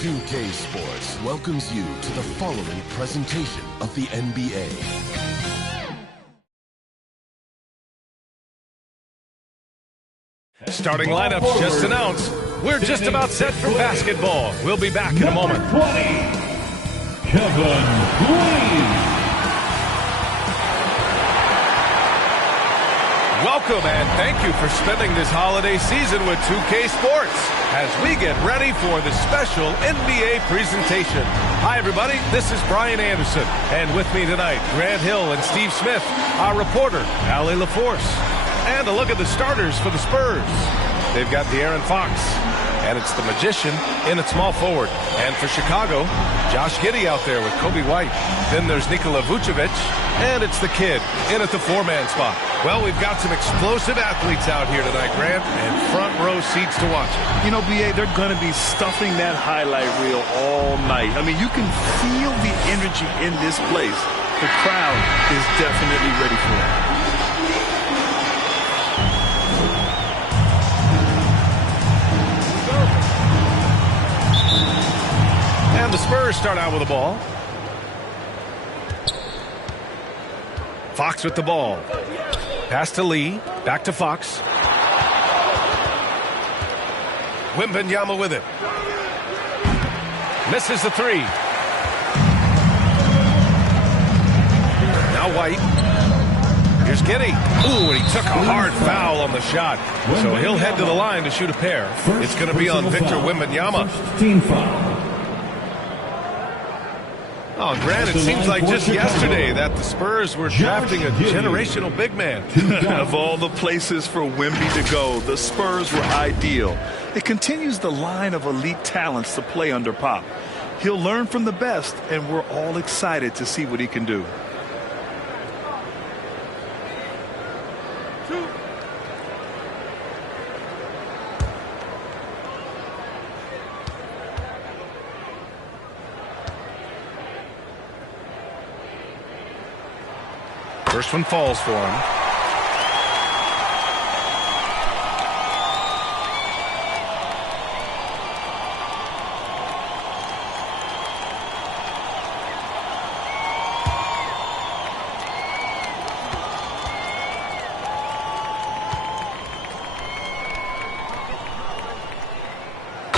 2K Sports welcomes you to the following presentation of the NBA. Starting lineups just announced. We're just about set for basketball. We'll be back in a moment. 20, Kevin Lee. Welcome and thank you for spending this holiday season with 2K Sports as we get ready for the special NBA presentation. Hi everybody, this is Brian Anderson, and with me tonight, Grant Hill and Steve Smith, our reporter, Allie LaForce, and a look at the starters for the Spurs. They've got De'Aaron Fox, and it's the Magician in at small forward. And for Chicago, Josh Giddey out there with Kobe White. Then there's Nikola Vucevic, and it's the Kid in at the four-man spot. Well, we've got some explosive athletes out here tonight, Grant, and front row seats to watch it. You know, B.A., they're going to be stuffing that highlight reel all night. I mean, you can feel the energy in this place. The crowd is definitely ready for it. And the Spurs start out with the ball. Fox with the ball. Pass to Lee. Back to Fox. Wembanyama with it. Misses the three. Now White. Here's Giddey. Ooh, and he took a hard foul on the shot. So he'll head to the line to shoot a pair. It's going to be on Victor Wembanyama. Team foul. Oh, Grant, it seems like just yesterday that the Spurs were drafting a generational big man. Of all the places for Wemby to go, the Spurs were ideal. It continues the line of elite talents to play under Pop. He'll learn from the best, and we're all excited to see what he can do. First one falls for him.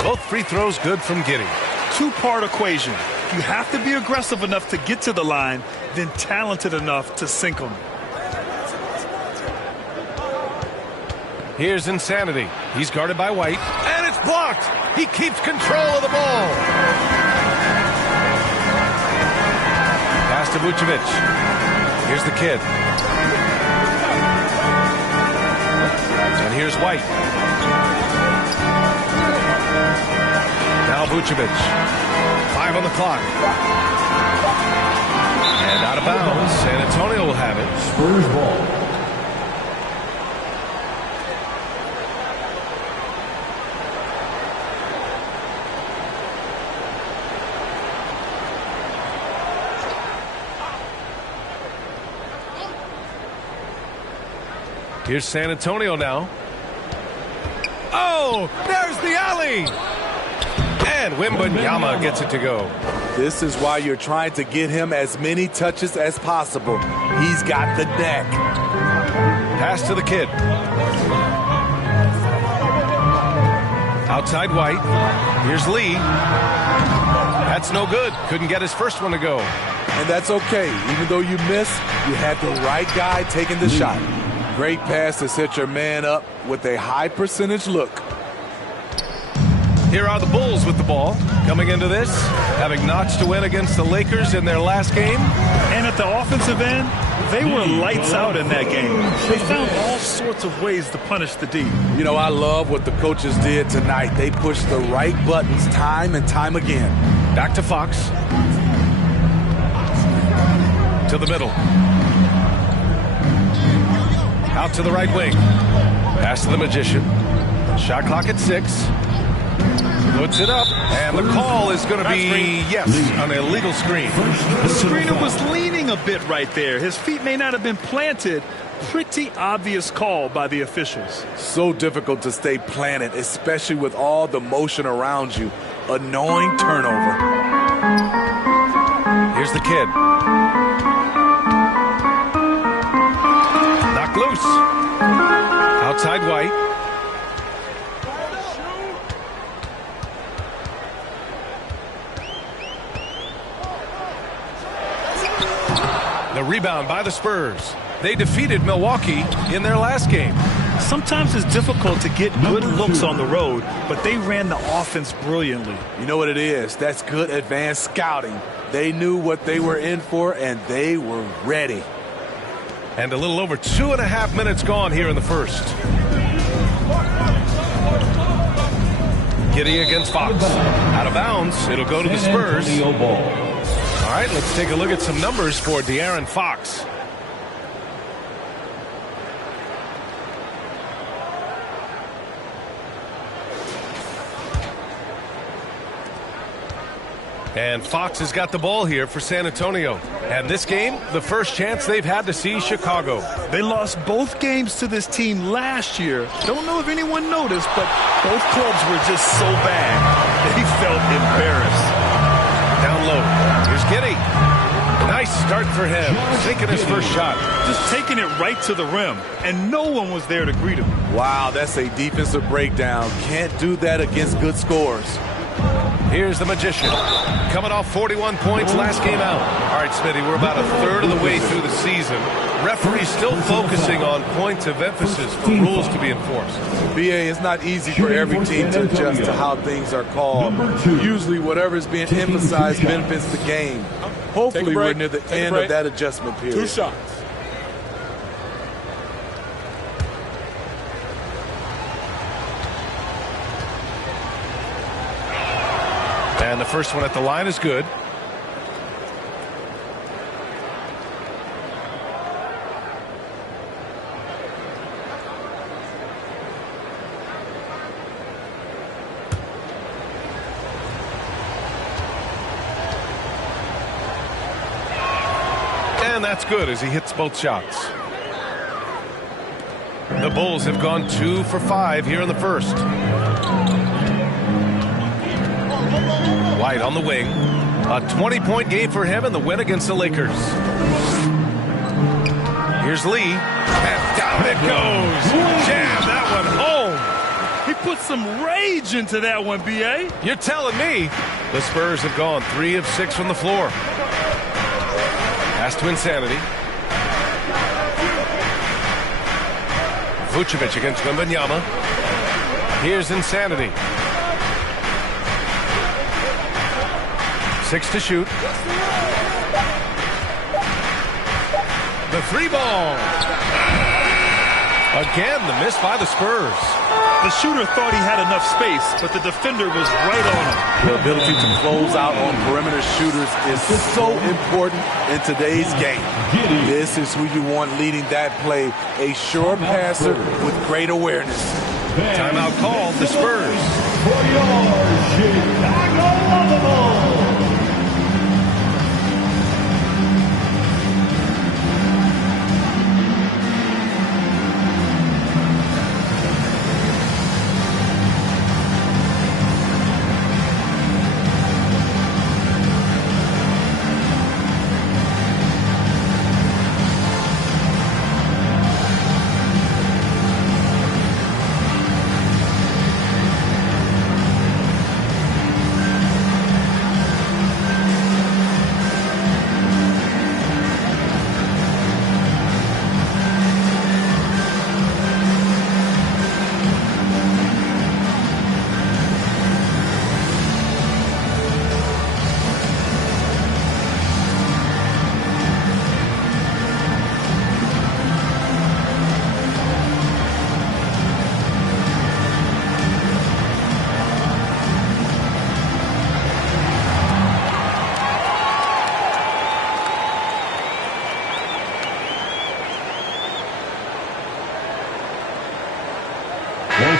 Both free throws good from Giddey. Two-part equation. You have to be aggressive enough to get to the line, then talented enough to sink them. Here's Insanity. He's guarded by White, and it's blocked. He keeps control of the ball. Pass to Vucevic. Here's the Kid. And here's White. Now Vucevic. 5 on the clock. And out of bounds. San Antonio will have it. Spurs ball. Here's San Antonio now. Oh, there's the alley. And Wembanyama gets it to go. This is why you're trying to get him as many touches as possible. He's got the neck. Pass to the Kid. Outside White. Here's Lee. That's no good. Couldn't get his first one to go. And that's okay. Even though you miss, you had the right guy taking the shot. Great pass to set your man up with a high percentage look. Here are the Bulls with the ball. Coming into this, having notched a win against the Lakers in their last game. And at the offensive end, they were lights out in that game. They found all sorts of ways to punish the D. You know, I love what the coaches did tonight. They pushed the right buttons time and time again. Back to Fox. To the middle. Out to the right wing. Pass to the Magician. Shot clock at 6. Puts it up, and the call is going to be, yes, an illegal screen. The screener was leaning a bit right there. His feet may not have been planted, pretty obvious call by the officials. So difficult to stay planted, especially with all the motion around you. Annoying turnover. Here's the kid. Knocked loose. Outside White. The rebound by the Spurs. They defeated Milwaukee in their last game. Sometimes it's difficult to get good looks on the road, but they ran the offense brilliantly. You know what it is? That's good advanced scouting. They knew what they were in for, and they were ready. And a little over 2.5 minutes gone here in the first. Giddey against Fox. Out of bounds. It'll go to the Spurs. All right, let's take a look at some numbers for De'Aaron Fox. And Fox has got the ball here for San Antonio. And this game, the first chance they've had to see Chicago. They lost both games to this team last year. Don't know if anyone noticed, but both clubs were just so bad. They felt embarrassed. Down low. Here's Giddey. Nice start for him. Taking his first shot. Just taking it right to the rim, and no one was there to greet him. Wow, that's a defensive breakdown. Can't do that against good scores. Here's the Magician. Coming off 41 points last game out. All right, Smitty, we're about a third of the way through the season. Referees still focusing on points of emphasis for rules to be enforced. BA, it's not easy for every team to adjust to how things are called. Usually whatever is being emphasized benefits the game. Hopefully we're near the end of that adjustment period. 2 shots. And the first one at the line is good. And that's good as he hits both shots. The Bulls have gone 2 for 5 here in the first. White on the wing. A 20-point game for him in the win against the Lakers. Here's Lee. And down it goes. Jam that one home. He put some rage into that one, B.A. You're telling me. The Spurs have gone 3 of 6 from the floor. Pass to Insanity. Vucevic against Wembanyama. Here's Insanity. 6 to shoot. The 3-ball. Again, the miss by the Spurs. The shooter thought he had enough space, but the defender was right on him. The ability to close out on perimeter shooters is so important in today's game. This is who you want leading that play. A sure passer with great awareness. Timeout called, the Spurs. For your Chicago Bulls.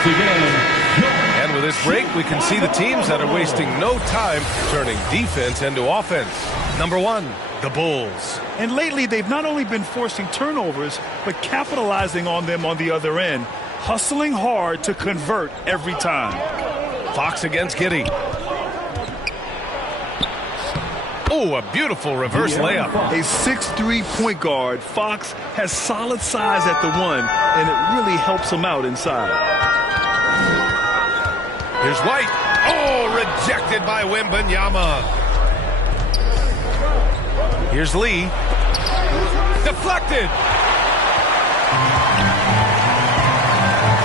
And with this break, we can see the teams that are wasting no time turning defense into offense. Number 1, the Bulls. And lately, they've not only been forcing turnovers, but capitalizing on them on the other end, hustling hard to convert every time. Fox against Giddey. Oh, a beautiful reverse layup. A 6'3" point guard, Fox has solid size at the one, and it really helps him out inside. Here's White. Oh, rejected by Wembanyama. Here's Lee. Deflected.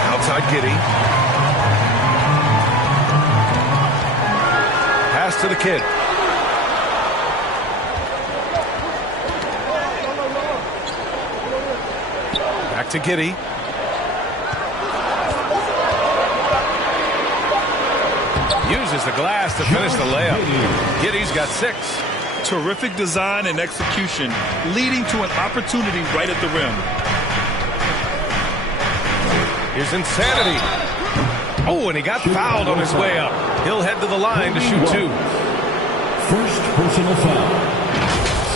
Outside Giddey. Pass to the kid. Back to Giddey. Uses the glass to finish the layup. Giddey's got 6. Terrific design and execution, leading to an opportunity right at the rim. Here's Insanity. Oh, and he got fouled on his way up. He'll head to the line to shoot 2. First personal foul.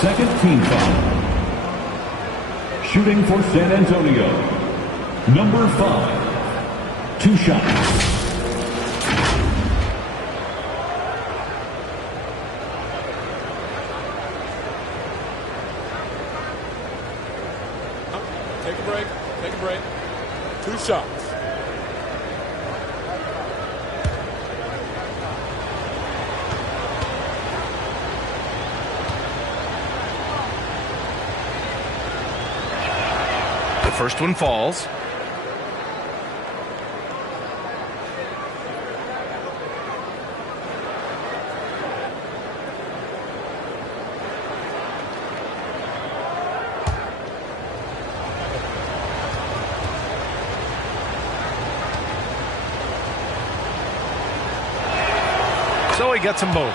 Second team foul. Shooting for San Antonio. Number 5. 2 shots. Take a break. Take a break. 2 shots. The first one falls. So he gets them both.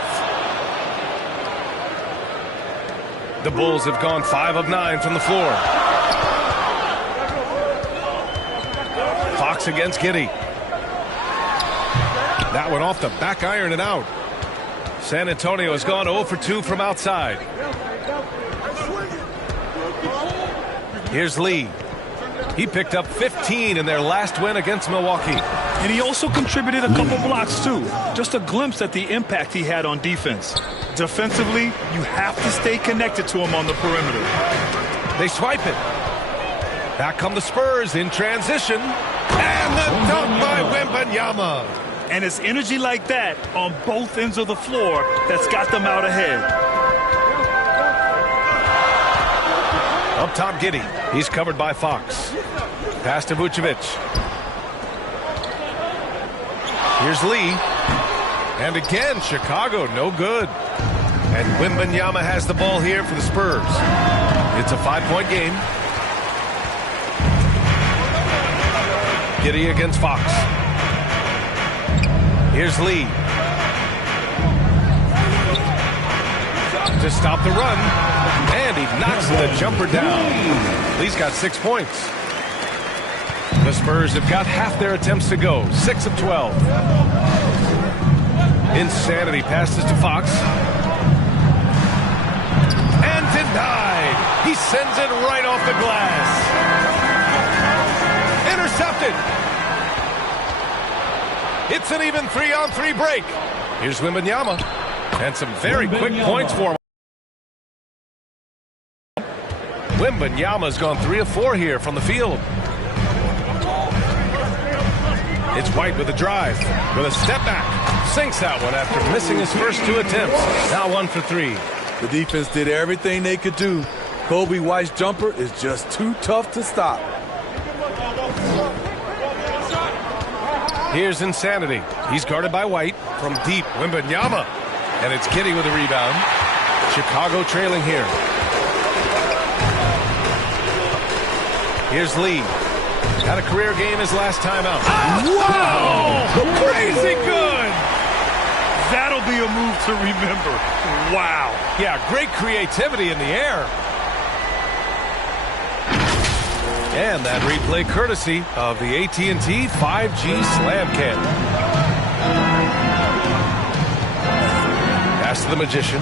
The Bulls have gone 5 of 9 from the floor. Fox against Giddey. That one off the back iron and out. San Antonio has gone 0 for 2 from outside. Here's Lee. He picked up 15 in their last win against Milwaukee. And he also contributed a couple blocks, too. Just a glimpse at the impact he had on defense. Defensively, you have to stay connected to him on the perimeter. They swipe it. Back come the Spurs in transition. And the dunk by Wembanyama. And it's energy like that on both ends of the floor that's got them out ahead. Up top, Giddey. He's covered by Fox. Pass to Vucevic. Here's Lee. And again, Chicago, no good. And Wembanyama has the ball here for the Spurs. It's a 5-point game. Giddey against Fox. Here's Lee. To stop the run. And he knocks the jumper down. Lee's got 6 points. The Spurs have got half their attempts to go. 6 of 12. Insanity passes to Fox. And denied. He sends it right off the glass. Intercepted. It's an even 3-on-3 break. Here's Wembanyama. And some very quick points for him. Wembanyama's gone 3 of 4 here from the field. It's White with a drive. With a step back. Sinks that one after missing his first 2 attempts. Now 1 for 3. The defense did everything they could do. Kobe White's jumper is just too tough to stop. Here's Insanity. He's guarded by White from deep. Wembanyama. And it's Giddey with a rebound. Chicago trailing here. Here's Lee. Had a career game his last time out. Wow! Crazy good! That'll be a move to remember. Wow. Yeah, great creativity in the air. And that replay courtesy of the AT&T 5G Slam Cam. Pass to the Magician.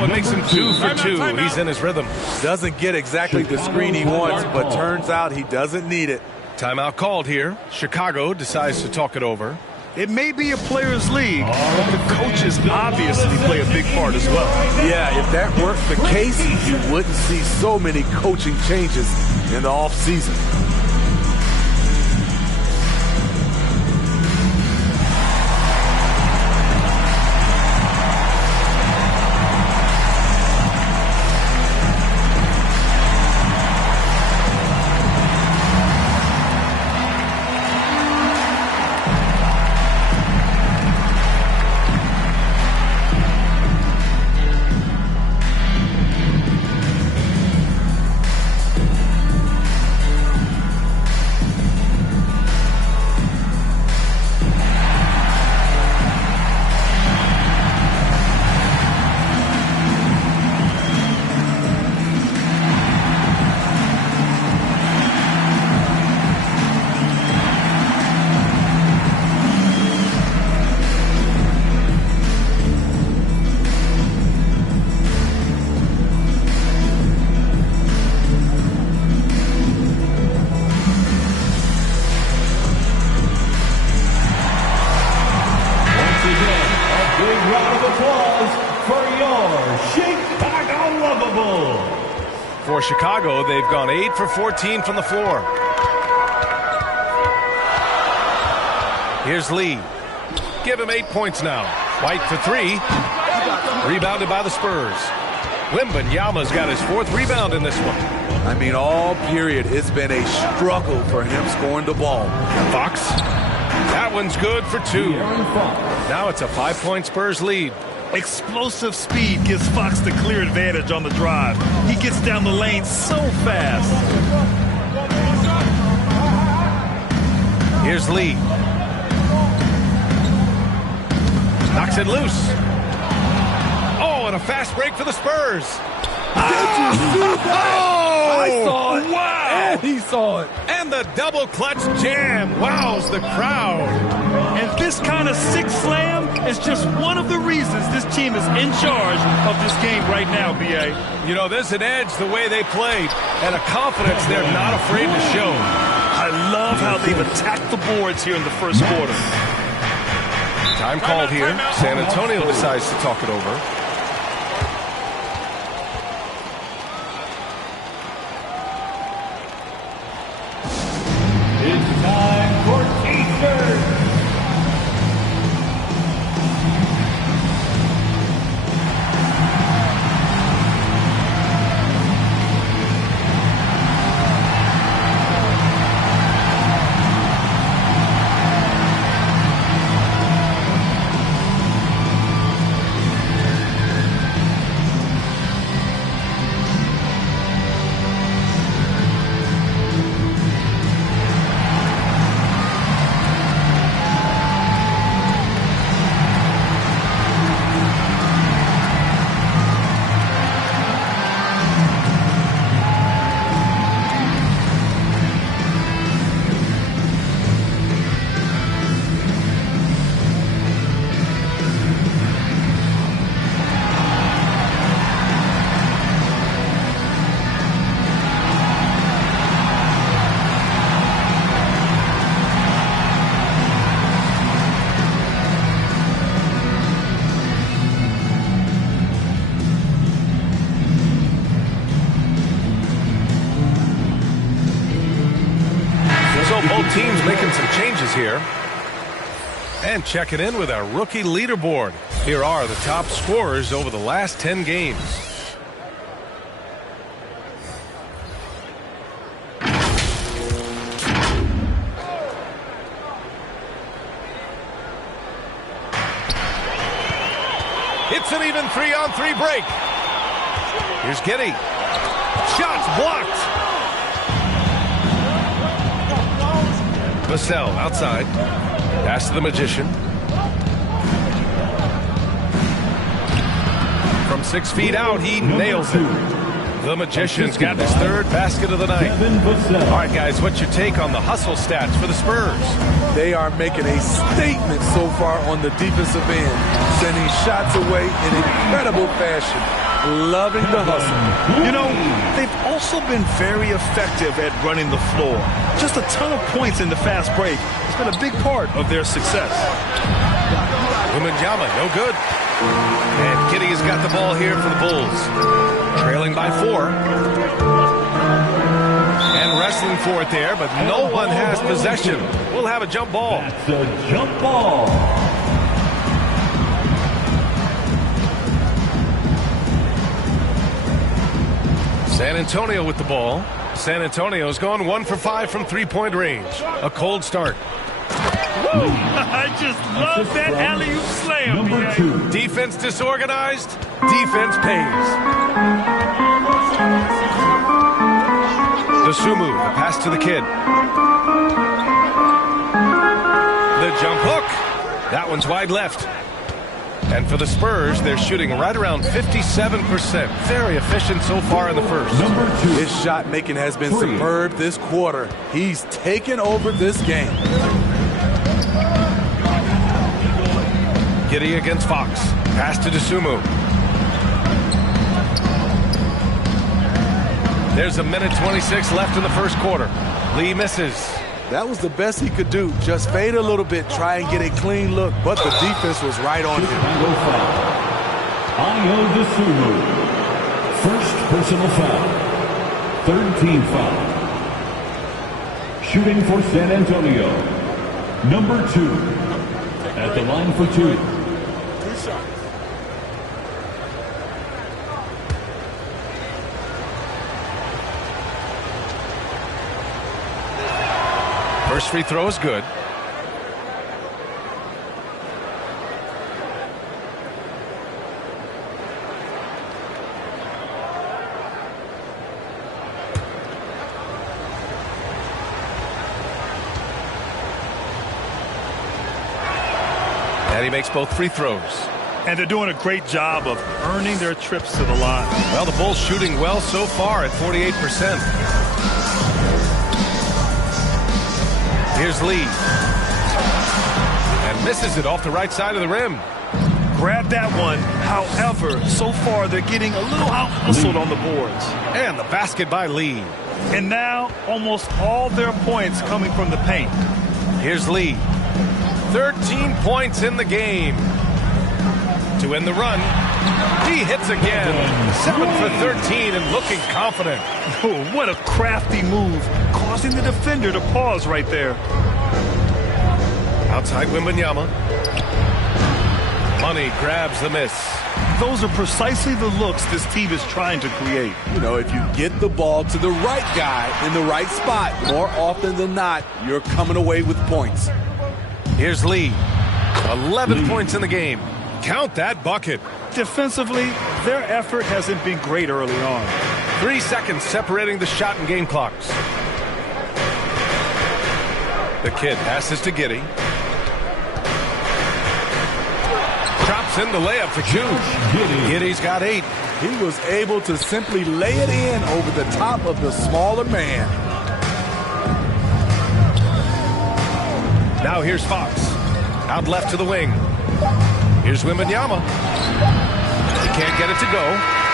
That one makes him 2 for 2. He's in his rhythm. Doesn't get exactly the screen he wants, but turns out he doesn't need it. Timeout called here. Chicago decides to talk it over. It may be a players' league, but the coaches obviously play a big part as well. Yeah, if that weren't the case, you wouldn't see so many coaching changes in the offseason. For Chicago, they've gone 8 for 14 from the floor. Here's Lee. Give him 8 points now. White for 3. Rebounded by the Spurs. Wembanyama's got his 4th rebound in this one. I mean, all period, it's been a struggle for him scoring the ball. Fox. That one's good for 2. Now it's a 5-point Spurs lead. Explosive speed gives Fox the clear advantage on the drive. He gets down the lane so fast. Here's Lee. Knocks it loose. Oh, and a fast break for the Spurs. I saw it. Wow. And he saw it. And the double clutch jam. Wows the crowd. And this kind of six slam is just one of the reasons this team is in charge of this game right now, B.A. You know, there's an edge the way they played and a confidence they're not afraid to show. I love how they've attacked the boards here in the first quarter. Time called here. San Antonio decides to talk it over. It's time for Eastern. Both teams making some changes here. And checking in with our rookie leaderboard. Here are the top scorers over the last 10 games. It's an even 3-on-3 break. Here's Giddey. Shots blocked. Vassell outside. Pass to the Magician. From 6 feet out, he nails it. The Magician's got his 3rd basket of the night. All right, guys, what's your take on the hustle stats for the Spurs? They are making a statement so far on the defensive end, sending shots away in incredible fashion. loving the hustle. You know, they've also been very effective at running the floor. Just a ton of points in the fast break has been a big part of their success. Wembanyama, no good. And Giddey has got the ball here for the Bulls. Trailing by 4. And wrestling for it there, but no one has possession. We'll have a jump ball. That's a jump ball. San Antonio with the ball. San Antonio's gone 1 for 5 from three-point range. A cold start. I just love that alley-oop slam. Number 2. Defense disorganized. Defense pays. Dosunmu, the pass to the kid. The jump hook. That one's wide left. And for the Spurs, they're shooting right around 57%. Very efficient so far in the first. Number 2. His shot making has been superb this quarter. He's taken over this game. Giddey against Fox. Pass to Dosunmu. There's a minute 26 left in the first quarter. Lee misses. That was the best he could do. Just fade a little bit, try and get a clean look. But the defense was right on him. Ayo Dosunmu. First personal foul. Third team foul. Shooting for San Antonio. Number 2. At the line for 2. First free throw is good. And he makes both free throws. And they're doing a great job of earning their trips to the line. Well, the Bulls shooting well so far at 48%. Here's Lee. And misses it off the right side of the rim. Grab that one. However, so far they're getting a little out-hustled on the boards. And the basket by Lee. And now almost all their points coming from the paint. Here's Lee. 13 points in the game. To end the run. He hits again. 7 for 13 and looking confident. Oh, what a crafty move, causing the defender to pause right there. Outside Wembanyama. Money grabs the miss. Those are precisely the looks this team is trying to create. You know, if you get the ball to the right guy in the right spot, more often than not, you're coming away with points. Here's Lee. 11 points in the game. Count that bucket. Defensively, their effort hasn't been great early on. 3 seconds separating the shot and game clocks. The kid passes to Giddey. Drops in the layup for 2. Giddey's got 8. He was able to simply lay it in over the top of the smaller man. Now here's Fox. Out left to the wing. Here's Wembanyama. He can't get it to go.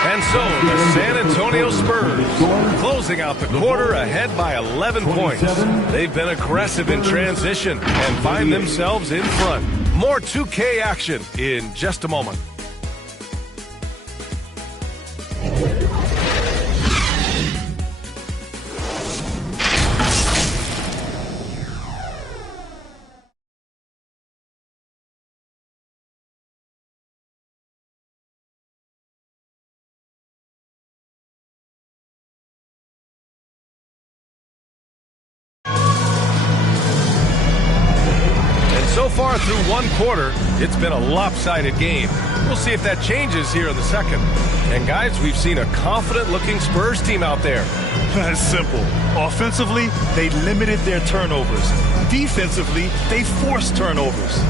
And so the San Antonio Spurs closing out the quarter ahead by 11 points. They've been aggressive in transition and find themselves in front. More 2K action in just a moment. So far through one quarter, it's been a lopsided game. We'll see if that changes here in the second. And guys, we've seen a confident-looking Spurs team out there. That's simple. Offensively, they limited their turnovers. Defensively, they forced turnovers.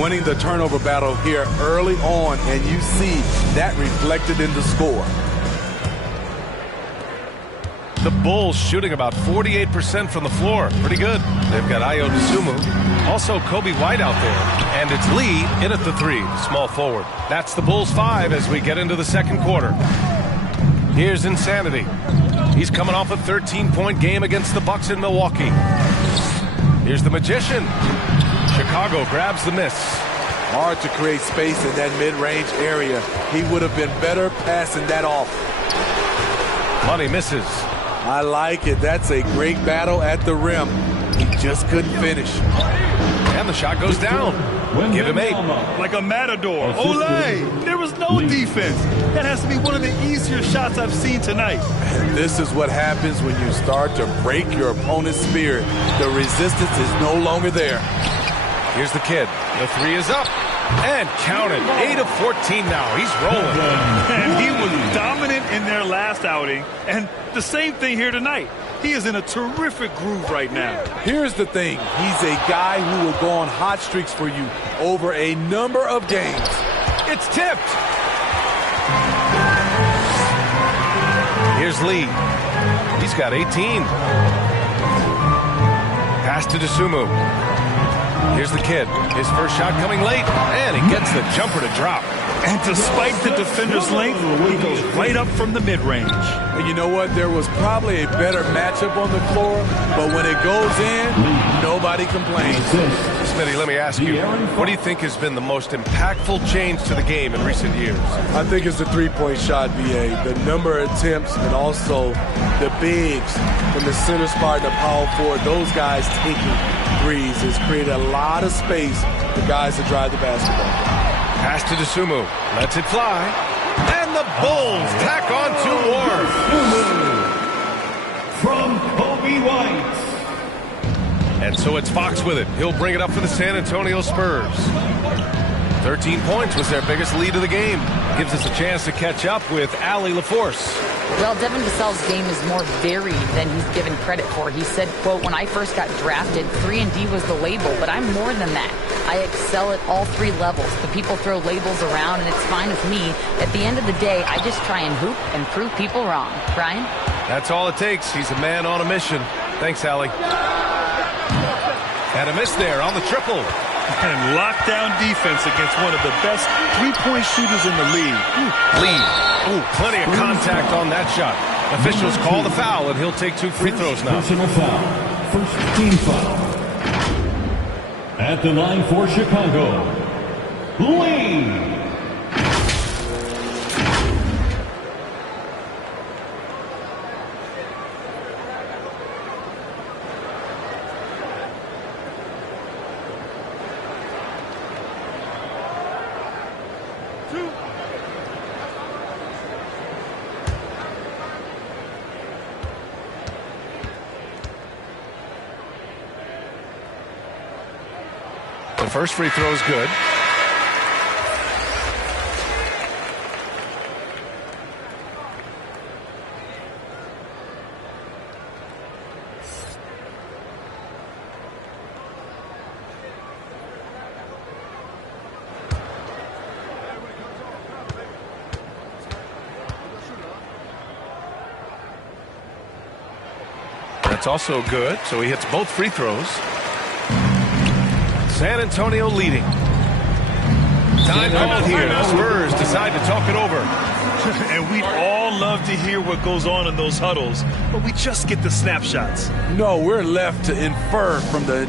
Winning the turnover battle here early on, and you see that reflected in the score. The Bulls shooting about 48% from the floor. Pretty good. They've got Ayo Dosunmu. Also Kobe White out there. And it's Lee in at the 3, small forward. That's the Bulls 5 as we get into the second quarter. Here's Insanity. He's coming off a 13-point game against the Bucks in Milwaukee. Here's the Magician. Chicago grabs the miss. Hard to create space in that mid-range area. He would have been better passing that off. Money misses. I like it. That's a great battle at the rim. He just couldn't finish. And the shot goes down. Give him 8. Like a matador. Olay! There was no defense. That has to be one of the easier shots I've seen tonight. And this is what happens when you start to break your opponent's spirit. The resistance is no longer there. Here's the kid. The 3 is up. And counted. 8 of 14 now. He's rolling. And he was dominant in their last outing. And the same thing here tonight. He is in a terrific groove right now. Here's the thing. He's a guy who will go on hot streaks for you over a number of games. It's tipped. Here's Lee. He's got 18. Pass to Dosunmu. Here's the kid. His first shot coming late. And he gets the jumper to drop. And despite the defender's length, he goes right up from the mid-range. And you know what? There was probably a better matchup on the floor, but when it goes in, nobody complains. Smitty, let me ask you, what do you think has been the most impactful change to the game in recent years? I think it's the three-point shot, BA. The number of attempts and also the bigs from the center spot and the power forward, those guys taking threes has created a lot of space for guys to drive the basketball. Pass to Dosunmu. Lets it fly. And the Bulls tack on 2 more. From Kobe White. And so it's Fox with it. He'll bring it up for the San Antonio Spurs. 13 points was their biggest lead of the game. Gives us a chance to catch up with Allie LaForce. Well, Devin Vassell's game is more varied than he's given credit for. He said, quote, when I first got drafted, 3-and-D was the label, but I'm more than that. I excel at all 3 levels. The people throw labels around, and it's fine with me. At the end of the day, I just try and hoop and prove people wrong. Brian? That's all it takes. He's a man on a mission. Thanks, Allie. And a miss there on the triple. And lockdown defense against one of the best three-point shooters in the league. Lead. Ooh, plenty of contact on that shot. Officials call the foul, and he'll take 2 free throws now. Personal foul. First team foul. At the line for Chicago, Lee. The first free throw is good. That's also good, so he hits both free throws. San Antonio leading. Time called here. The Spurs decide to talk it over. And we'd all love to hear what goes on in those huddles, but we just get the snapshots. No, we're left to infer from the